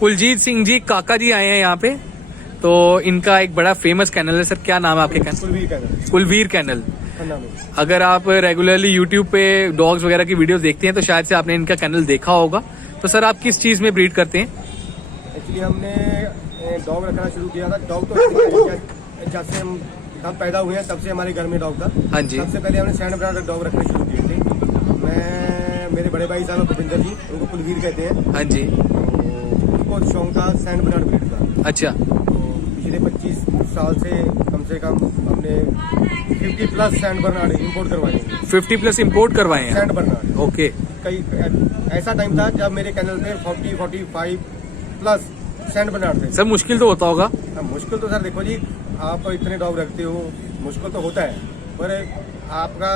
कुलजीत सिंह जी काका जी आए हैं यहाँ पे। तो इनका एक बड़ा फेमस कैनल है सर, क्या नाम है आपके channel? Kulveer channel. Kulveer channel. नाम है। अगर आप रेगुलरली यूट्यूब पे डॉग्स वगैरह की वीडियोस देखते हैं तो शायद से आपने इनका कैनल देखा होगा। तो सर आप किस चीज में ब्रीड करते हैं? एक्चुअली हमने डॉग रखना शुरू किया था। डॉग तो जब से हम पैदा हुए हैं तब से हमारे घर में डॉग था। हाँ जी। सबसे पहले हमने सैंड ब्रांड डॉग रखने शुरू किए थे। मेरे बड़े भाई साहब भूपिंदर जी, उनको कुलवीर कहते हैं। हाँ जी। उनको शौक था सैंड ब्रांड ब्रीड का। अच्छा। तो पिछले 25 साल से कम हमने 50 प्लस सैंड बर्नार्ड इंपोर्ट करवाए हैं। 50 प्लस इंपोर्ट करवाए हैं सैंड बर्नार्ड। ओके। कई ऐसा टाइम था जब मेरे कैनल पे 40-45 प्लस सैंड बर्नार्ड थे। सर मुश्किल तो होता होगा? मुश्किल तो सर देखो जी, आप इतने डॉग रखते हो, मुश्किल तो होता है, पर आपका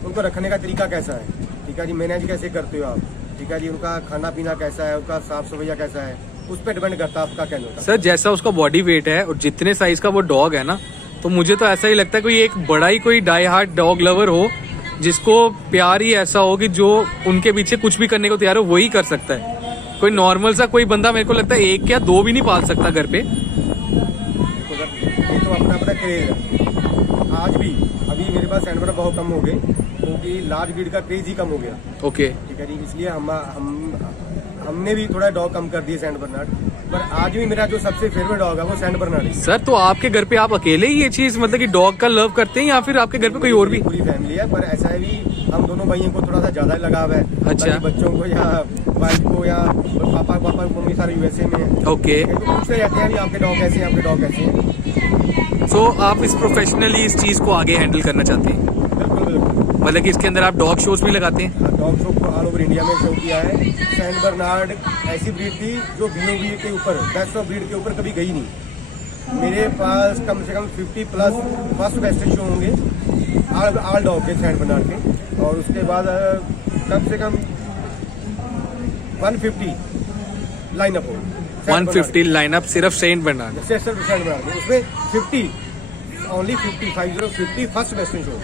उनको रखने का तरीका कैसा है, ठीक है जी, मैनेज कैसे करते हो आप, ठीक है जी, उनका खाना पीना कैसा है, उनका साफ सफाइया कैसा है, उस पर डिपेंड करता है आपका कैनल का। सर जैसा उसका बॉडी वेट है और जितने साइज का वो डॉग है ना, तो मुझे तो ऐसा ही लगता है कोई एक बड़ा ही कोई डाई हार्ट डॉग लवर हो जिसको प्यार ही ऐसा हो कि जो उनके पीछे कुछ भी करने को तैयार हो वही कर सकता है। कोई नॉर्मल सा कोई बंदा मेरे को लगता है 1 या 2 भी नहीं पाल सकता घर पे। ये तो अपना अपना क्रेज है। आज भी अभी मेरे पास सैंड बर्नार्ड बहुत कम हो गए क्योंकि लार्ज ब्रीड का क्रेज ही कम हो गया। ओके। ठीक है जी, इसलिए हमने भी थोड़ा डॉग कम कर दिए सैंड बर्नार्ड, पर आज भी मेरा जो सबसे फेवरेट डॉग है वो सैंड बर्नार्ड है। सर तो आपके घर पे आप अकेले ही ये चीज मतलब कि डॉग का लव करते हैं या फिर आपके घर पे कोई और भी? पूरी फैमिली है, पर ऐसा है भी हम दोनों भाइयों को थोड़ा सा ज्यादा लगाव है। अच्छा। बच्चों को या वाइफ को या पापा मम्मी सारे यूएसए में है। ओके। तो पूछते रहते हैं भी आपके डॉग कैसे हैं, आपके डॉग कैसे हैं। सो आप इस प्रोफेशनली इस चीज को आगे हैंडल करना चाहते हैं? बिल्कुल बिल्कुल। मतलब कि इसके अंदर आप डॉग शोज भी लगाते हैं? डॉग शो को ऑल ओवर इंडिया में शो किया है। सैंड बर्नार्ड ऐसी ब्रीड थी जो BOV के ऊपर, बेस्ट ऑफ ब्रीड के ऊपर कभी गई नहीं। मेरे पास कम से कम 50 प्लस फर्स्ट बेस्ट शो होंगे ऑल डॉग के सैंड बर्नार्ड के, और उसके बाद कम से कम 150 लाइनअप हो। 150 लाइनअप सिर्फ सेंट बर्नार्ड? सैंड बर्नार्ड उसमें 50 फर्स्ट बेस्ट शो।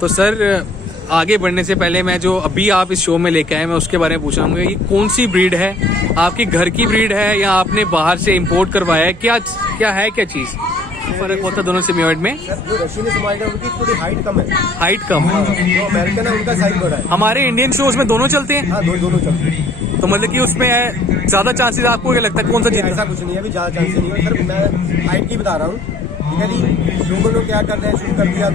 तो सर आगे बढ़ने से पहले मैं जो अभी आप इस शो में लेके आए मैं उसके बारे में पूछूंगा, ये कौन सी ब्रीड है? आपकी घर की ब्रीड है या आपने बाहर से इंपोर्ट करवाया है? क्या है क्या चीज फर्क होता है दोनों सिम्योइड में? जो रशियन सिम्योइड है उनकी थोड़ी हाइट कम है। हाइट कम? जो अमेरिकन है उनका साइज बड़ा है। हमारे इंडियन शोज में दोनों चलते हैं? हाँ, दोनों चलते हैं। तो मतलब कि उसमें ज्यादा चांसेस आपको क्या लगता है कौन सा जीत? ऐसा कुछ नहीं है, अभी ज्यादा चांसेस नहीं है सर, मैं हाइट की बता रहा हूँ। ठीक है जी, लोगों ने क्या करते हैं, शुरू कर दिया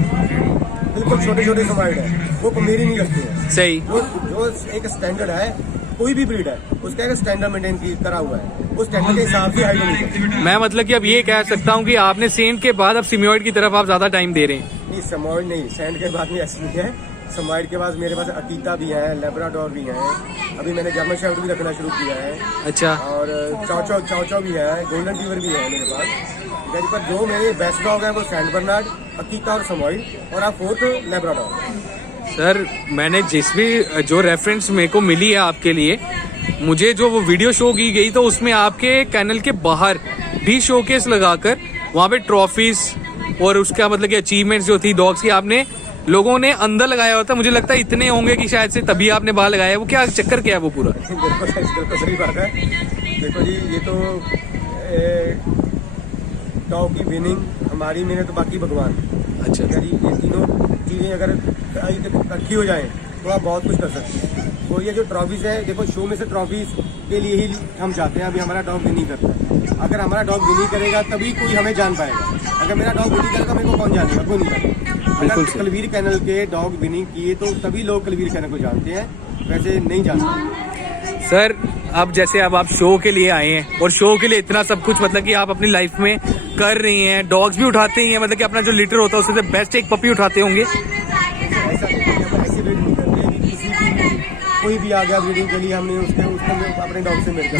बिल्कुल छोटे छोटे सिम्योइड है, वो मेरी नहीं लगती है। सही। जो एक स्टैंडर्ड है, कोई भी ब्रीड है उसका एक स्टैंडर्ड मेंटेन करा हुआ है, उस स्टैंडर्ड के हिसाब से हाइट होनी चाहिए। मैं मतलब कि अब ये कह सकता हूँ कि आपने सेंट के बाद अब सिम्योइड की तरफ आप ज्यादा टाइम दे रहे हैं? नहीं, सिम्योइड नहीं, सैंड के बाद में ऐसी नहीं है। सिम्योइड के बाद मेरे पास अकीता भी है, लेब्राडोर भी है, अभी मैंने जर्मन शेफर्ड भी रखना शुरू किया है। अच्छा। और चाओ भी है, गोल्डन रिट्रीवर भी है मेरे पास। पर जो मेरे बेस्ट डॉग है वो सैंड बर्नार्ड, अकीता और सिम्योइड, और आप फोर्थ लेब्राडोर। सर मैंने जिस भी जो रेफरेंस मेरे को मिली है आपके लिए, मुझे जो वो वीडियो शो की गई तो उसमें आपके कैनल के बाहर भी शोकेस लगाकर वहाँ पे ट्रॉफीज और उसका मतलब कि अचीवमेंट्स जो थी डॉग्स की आपने लोगों ने अंदर लगाया होता। मुझे लगता है इतने होंगे कि शायद से तभी आपने बाहर लगाया है। वो क्या चक्कर क्या है वो पूरा? बिल्कुल सही बात है। देखो जी, ये तो डॉग की विनिंग हमारी मेहनत तो बाकी भगवान। अच्छा जी, ये तीनों चीजें अगर इकट्ठी हो जाएं तो आप बहुत कुछ कर सकते हैं। तो ये जो ट्रॉफीज है, देखो शो में से ट्रॉफीज के लिए ही हम चाहते हैं। अभी हमारा डॉग विनिंग करता है, अगर हमारा डॉग विनिंग करेगा तभी कोई हमें जान पाएगा। अगर मेरा डॉग विनिंग करेगा मेरे को कौन जानेगा? कोई नहीं जानेगा। बिल्कुल। अगर कुलवीर कैनल के डॉग विनिंग किए तो तभी लोग कुलवीर कैनल को जानते हैं, वैसे नहीं जानते। सर अब जैसे अब आप शो के लिए आए हैं और शो के लिए इतना सब कुछ मतलब कि आप अपनी लाइफ में कर रही हैं, डॉग्स भी उठाते ही हैं, मतलब कि अपना जो लिटर होता है उससे बेस्ट एक पपी उठाते होंगे? ऐसा ऐसी ब्रीड नहीं करते कि किसी भी कोई भी आ गया ब्रीडिंग के लिए हमने उसको अपने डॉग से मिलकर।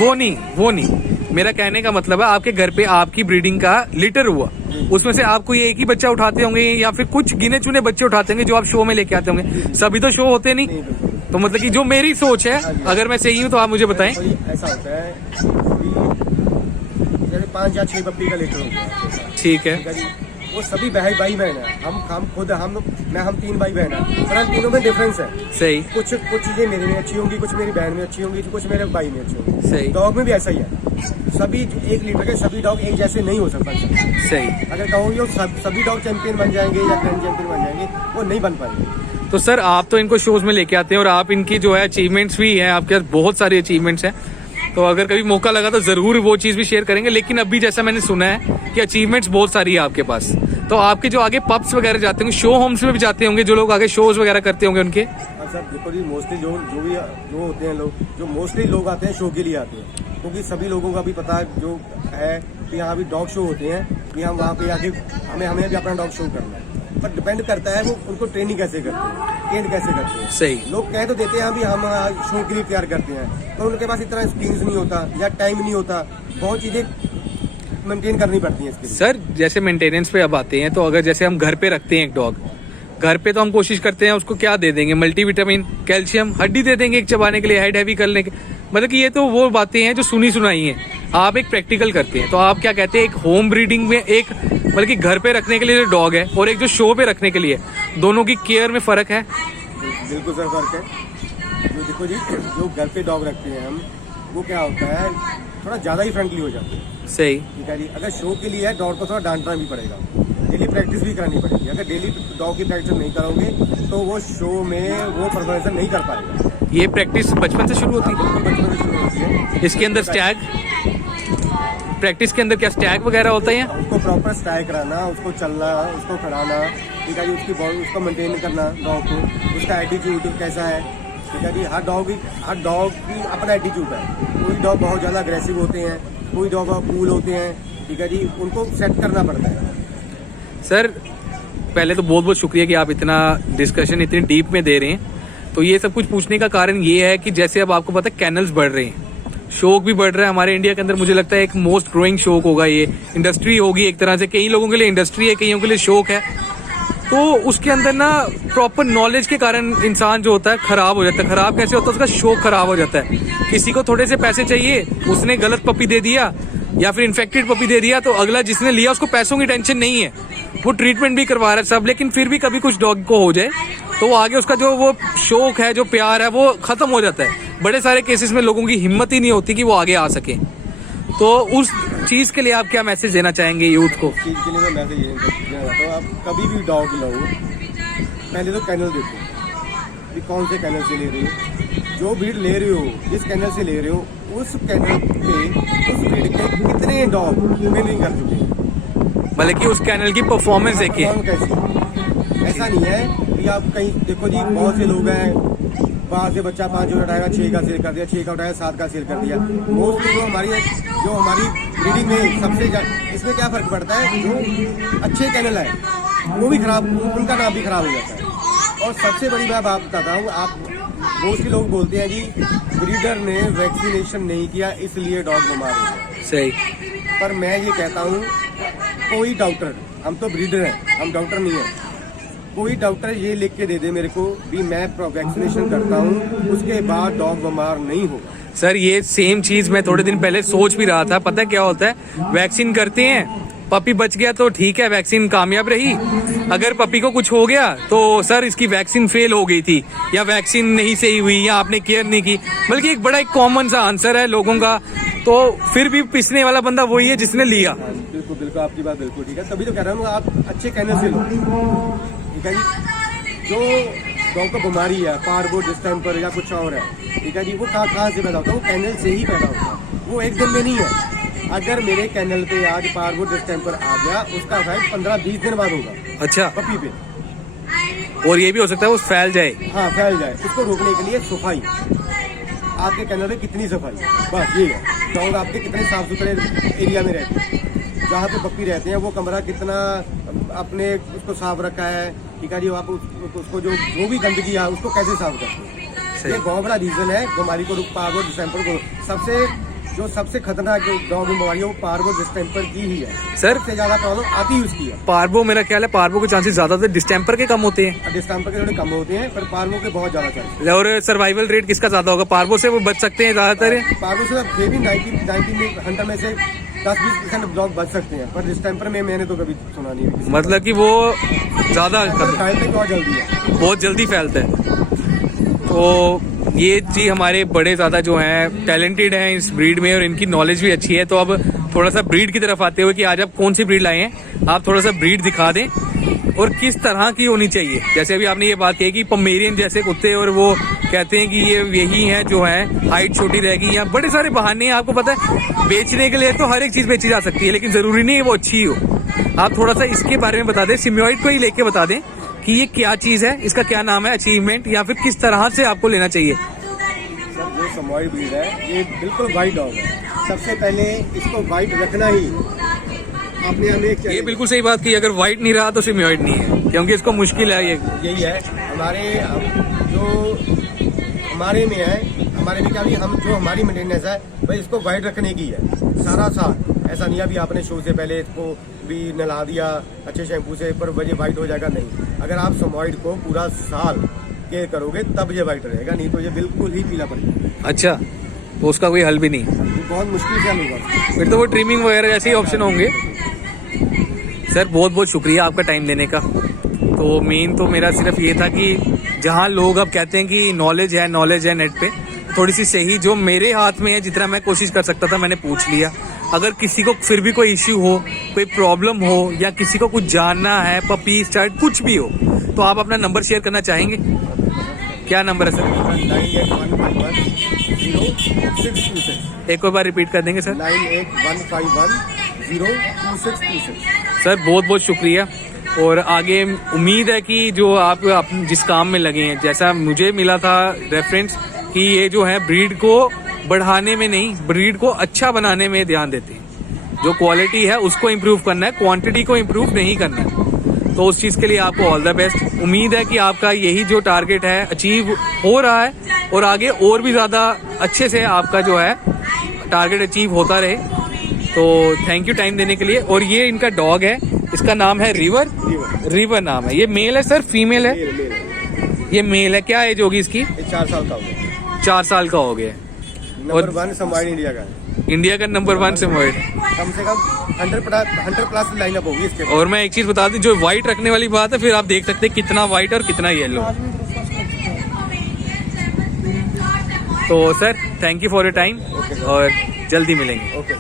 वो नहीं मेरा कहने का मतलब है आपके घर पे आपकी ब्रीडिंग का लिटर हुआ, उसमें से आप कोई एक ही बच्चा उठाते होंगे या फिर कुछ गिने चुने बच्चे उठाते होंगे जो आप शो में लेके आते होंगे? सभी तो शो होते नहीं। तो मतलब कि जो मेरी सोच है, अगर मैं सही हूँ तो आप मुझे बताएं। ऐसा होता है, 5 या 6 पप्पी का लीटर होता है। ठीक है। वो सभी भाई बहन है। हम खुद हम 3 भाई बहन है, पर हम तीनों में डिफरेंस है। सही कुछ चीजें मेरे में अच्छी होंगी, कुछ मेरी बहन में अच्छी होंगी, कुछ मेरे भाई में अच्छी होंगी। सही। डॉग में भी ऐसा ही है, सभी 1 लीटर के सभी डॉग एक जैसे नहीं हो सकता। सही। अगर कहोगे सभी डॉग चैंपियन बन जाएंगे या ग्रैंड चैंपियन बन जाएंगे, वो नहीं बन पाएंगे। तो सर आप तो इनको शोज में लेके आते हैं और आप इनकी जो है अचीवमेंट्स भी हैं, आपके पास बहुत सारी अचीवमेंट्स हैं, तो अगर कभी मौका लगा तो जरूर वो चीज भी शेयर करेंगे। लेकिन अभी जैसा मैंने सुना है कि अचीवमेंट्स बहुत सारी है आपके पास, तो आपके जो आगे पब्स वगैरह जाते होंगे, शो होम्स में भी जाते होंगे, जो लोग आगे शोज वगैरह करते होंगे उनके। सर देखो जी, मोस्टली जो होते हैं लोग, जो मोस्टली लोग आते हैं शो के लिए आते हैं, क्योंकि सभी लोगों का भी पता है जो है कि यहाँ भी डॉग शो होते हैं कि हम वहाँ पे आके हमें भी अपना डॉग शो करना है। पर डिपेंड करता है वो उनको ट्रेनिंग कैसे करते हैं, ट्रेन कैसे करते हैं। सही। लोग कह तो देते हैं अभी हम शो के लिए तैयार करते हैं, तो उनके पास इतना स्किल्स नहीं होता या टाइम नहीं होता, बहुत चीजें मेंटेन करनी पड़ती हैं इसके लिए। सर जैसे मेंटेनेंस पे अब आते हैं, तो अगर जैसे हम घर पे रखते हैं एक डॉग, घर पे तो हम कोशिश करते हैं उसको क्या दे देंगे, मल्टीविटामिन, कैल्शियम, हड्डी दे देंगे एक चबाने के लिए, हेड हैवी करने के, मतलब कि ये तो वो बातें हैं जो सुनी सुनाई हैं। आप एक प्रैक्टिकल करते हैं, तो आप क्या कहते हैं एक होम ब्रीडिंग में, एक बल्कि घर पे रखने के लिए जो डॉग है और एक जो शो पे रखने के लिए, दोनों की केयर में फर्क है? बिल्कुल सर फर्क है। जो देखो जी, जो घर पे डॉग रखते हैं हम, वो क्या होता है थोड़ा ज्यादा ही फ्रेंडली हो जाते हैं। सही। ठीक है जी। अगर शो के लिए है, डॉग को थोड़ा डांटना भी पड़ेगा, डेली प्रैक्टिस भी करानी पड़ेगी। अगर डेली डॉग की प्रैक्टिस नहीं करोगे तो वो शो में वो परफॉर्मेंस नहीं कर पाएगा। ये प्रैक्टिस बचपन से शुरू होती है? बचपन से शुरू होती है। इसके अंदर स्टैग, प्रैक्टिस के अंदर क्या स्टैग वगैरह होता है? उसको प्रॉपर स्टैग कराना, उसको चलना, उसको खड़ाना, ठीक है जी, उसकी बॉडी उसको मेंटेन करना, डॉग को, उसका एटीट्यूड कैसा है। ठीक है जी। हर डॉग की अपना एटीट्यूड है। कोई डॉग बहुत ज़्यादा अग्रेसिव होते हैं, कोई डॉग कूल होते हैं। ठीक है जी, उनको सेट करना पड़ता है। सर पहले तो बहुत बहुत शुक्रिया कि आप इतना डिस्कशन इतनी डीप में दे रहे हैं। तो ये सब कुछ पूछने का कारण ये है कि जैसे अब आपको पता है कैनल्स बढ़ रहे हैं, शौक भी बढ़ रहा है हमारे इंडिया के अंदर। मुझे लगता है एक मोस्ट ग्रोइंग शौक होगा, ये इंडस्ट्री होगी एक तरह से। कई लोगों के लिए इंडस्ट्री है, कईयों के लिए शौक है। तो उसके अंदर ना प्रॉपर नॉलेज के कारण इंसान जो होता है खराब हो जाता है। खराब कैसे होता है? उसका शौक खराब हो जाता है। किसी को थोड़े से पैसे चाहिए, उसने गलत पपी दे दिया या फिर इन्फेक्टेड पपी दे दिया, तो अगला जिसने लिया उसको पैसों की टेंशन नहीं है, वो ट्रीटमेंट भी करवा रहा है सब, लेकिन फिर भी कभी कुछ डॉग को हो जाए तो वो आगे उसका जो वो शौक है, जो प्यार है, वो खत्म हो जाता है। बड़े सारे केसेस में लोगों की हिम्मत ही नहीं होती कि वो आगे आ सके। तो उस चीज के लिए आप क्या मैसेज देना चाहेंगे यूथ को? चीज के लिए मैं मैसेज ये देना चाहता हूँ, आप कभी भी डॉग लो, पहले तो कैनल देखो कि कौन से कैनल से ले रहे हो, जो ब्रीड ले रहे हो, जिस कैनल से ले रहे हो, उस कैनल पे उस ब्रीड के कितने डॉग विनिंग कर चुके हैं, मतलब कि उस कैनल की परफॉर्मेंस देखिए। कैसी। ऐसा नहीं है कि आप कहीं देखो जी, बहुत से लोग हैं वहाँ से बच्चा 5 उठाएगा, 6 का सेल कर दिया, 6 का उठाया 7 का सेल कर दिया। मोस्टली जो हमारी ब्रीडिंग में सबसे इसमें क्या फर्क पड़ता है, जो अच्छे कैनल है वो भी खराब, उनका नाम भी खराब हो जाता है। और सबसे बड़ी मैं बात बताता हूँ, आप मोस्टली लोग बोलते हैं जी ब्रीडर ने वैक्सीनेशन नहीं किया इसलिए डॉग बीमार हो गया। सही। पर मैं ये कहता हूँ, कोई डॉक्टर, हम तो ब्रीडर हैं, हम डॉक्टर नहीं है, कोई डॉक्टर ये लिख के दे दे मेरे को भी मैं वैक्सीनेशन करता हूँ, उसके बाद डॉग बीमार नहीं होगा। सर ये सेम चीज मैं थोड़े दिन पहले सोच भी रहा था। पता है क्या होता है, वैक्सीन करते हैं, पपी बच गया तो ठीक है, वैक्सीन कामयाब रही। अगर पपी को कुछ हो गया तो सर इसकी वैक्सीन फेल हो गई थी, या वैक्सीन नहीं सही हुई, या आपने केयर नहीं की। बल्कि एक बड़ा एक कॉमन सा आंसर है लोगों का, तो फिर भी पिसने वाला बंदा वही है जिसने लिया। बिल्कुल बिल्कुल, आपकी बात बिल्कुल ठीक है। तभी तो कह रहा हूँ आप अच्छे कैनल से लो। ठीक है जी। जो डॉग को बीमारी है, पार्वो, डिस्टेम्पर या कुछ और है, ठीक है जी, वो कहाँ से पैदा होता है? वो कैनल से ही पैदा होता है, वो एक दिन में नहीं है। अगर मेरे कैनल पे आज पार्वो डिस्टेम्पर आ गया, उसका इफेक्ट 15-20 दिन बाद होगा। अच्छा। पपी पे। और ये भी हो सकता है वो फैल जाए। हाँ, फैल जाए। उसको रोकने के लिए सफाई, आपके कैनल में कितनी सफाई, बस ये है। डॉग आपके कितने साफ सुथरे एरिया में रहते हैं, जहाँ पे पप्पी रहते हैं, वो कमरा कितना अपने उसको साफ रखा है। ठीक है जी। आप उसको जो भी गंदगी है उसको कैसे साफ करते हैं, ये बहुत बड़ा रीजन है बीमारी को। पार्वो डिस्टेम्पर को सबसे खतरनाक डॉग बीमारी है वो पार्वो डिस्टेम्पर की ही है। सर सबसे ज्यादा प्रॉब्लम आती है उसकी है। पार्वो, मेरा ख्याल है पार्वो के चांसेस ज्यादा होते हैं, डिस्टेम्पर के कम होते हैं। डिस्टेम्पर के थोड़े कम होते हैं, पर पार्वो के बहुत ज्यादा चांसेस। और सर्वाइवल रेट किसका ज्यादा होगा? पार्वो से वो बच सकते हैं ज्यादातर? पार्वो से फिर भी 90 में 100 में से 10-20% ब्लॉग बच सकते हैं, पर इस टाइम पर मैंने तो कभी सुना नहीं है किसी मतलब कि वो ज्यादा का। फैलते बहुत जल्दी है। बहुत जल्दी फैलता है। तो ये जी हमारे बड़े ज़्यादा जो हैं टैलेंटेड हैं इस ब्रीड में और इनकी नॉलेज भी अच्छी है। तो अब थोड़ा सा ब्रीड की तरफ आते हुए कि आज आप कौन सी ब्रीड लाए हैं, आप थोड़ा सा ब्रीड दिखा दें और किस तरह की होनी चाहिए। जैसे अभी आपने ये बात कही कि पोमेरियन जैसे कुत्ते, और वो कहते हैं कि ये यही हैं जो हैं हाइट छोटी रहेगी, या बड़े सारे बहाने हैं। आपको पता है बेचने के लिए तो हर एक चीज़ बेची जा सकती है, लेकिन ज़रूरी नहीं है वो अच्छी हो। आप थोड़ा सा इसके बारे में बता दें, सिम्योइड को ही लेके बता दें कि ये क्या चीज़ है, इसका क्या नाम है, अचीवमेंट, या फिर किस तरह से आपको लेना चाहिए। सर जो सिम्योइड ब्रीड है ये बिल्कुल वाइट डॉग है। सबसे पहले इसको वाइट रखना ही अपने हमें एक ये बिल्कुल सही बात की, अगर व्हाइट नहीं रहा तो सिम्योइड नहीं है, क्योंकि इसको मुश्किल है। ये यही है हमारे में है, हमारे में क्या भी हम जो हमारी मेंटेनेंस है भाई इसको वाइट रखने की है सारा साल। ऐसा नहीं अभी आपने शो से पहले इसको भी नला दिया अच्छे शैम्पू से पर वजह वाइट हो जाएगा, नहीं। अगर आप सिम्योइड को पूरा साल केयर करोगे तब ये वाइट रहेगा, नहीं तो ये बिल्कुल ही पीला पड़ जाएगा। अच्छा, तो उसका कोई हल भी नहीं, ये बहुत मुश्किल से हल होगा। फिर तो वो ट्रिमिंग वगैरह जैसे ही ऑप्शन होंगे। सर बहुत बहुत शुक्रिया आपका टाइम देने का। तो मेन तो मेरा सिर्फ ये था कि जहाँ लोग अब कहते हैं कि नॉलेज है नेट पे, थोड़ी सी सही जो मेरे हाथ में है, जितना मैं कोशिश कर सकता था मैंने पूछ लिया। अगर किसी को फिर भी कोई इश्यू हो, कोई प्रॉब्लम हो, या किसी को कुछ जानना है, पपी स्टार्ट कुछ भी हो, तो आप अपना नंबर शेयर करना चाहेंगे? क्या नंबर है सर? 9815102626। एक और बार रिपीट कर देंगे सर? 9815102626। सर बहुत बहुत शुक्रिया। और आगे उम्मीद है कि जो आप जिस काम में लगे हैं, जैसा मुझे मिला था रेफरेंस कि ये जो है ब्रीड को बढ़ाने में नहीं, ब्रीड को अच्छा बनाने में ध्यान देते हैं। जो क्वालिटी है उसको इम्प्रूव करना है, क्वांटिटी को इम्प्रूव नहीं करना है। तो उस चीज़ के लिए आपको ऑल द बेस्ट। उम्मीद है कि आपका यही जो टारगेट है अचीव हो रहा है, और आगे और भी ज़्यादा अच्छे से आपका जो है टारगेट अचीव होता रहे। तो थैंक यू टाइम देने के लिए। और ये इनका डॉग है, इसका नाम है रिवर नाम है। ये मेल है सर, फीमेल है? ये मेल है। क्या एज होगी इसकी? 4 साल का हो गया। 4 साल का हो गया। नंबर 1 सिम्योइड इंडिया का है। इंडिया का नंबर 1 सिम्योइड। कम से कम 100 प्लस लाइनअप होगी इसके। और मैं एक चीज बता दूं, जो व्हाइट रखने वाली बात है, फिर आप देख सकते हैं कितना व्हाइट और कितना येलो। तो sir thank you for your time, और जल्दी मिलेंगे। ओके।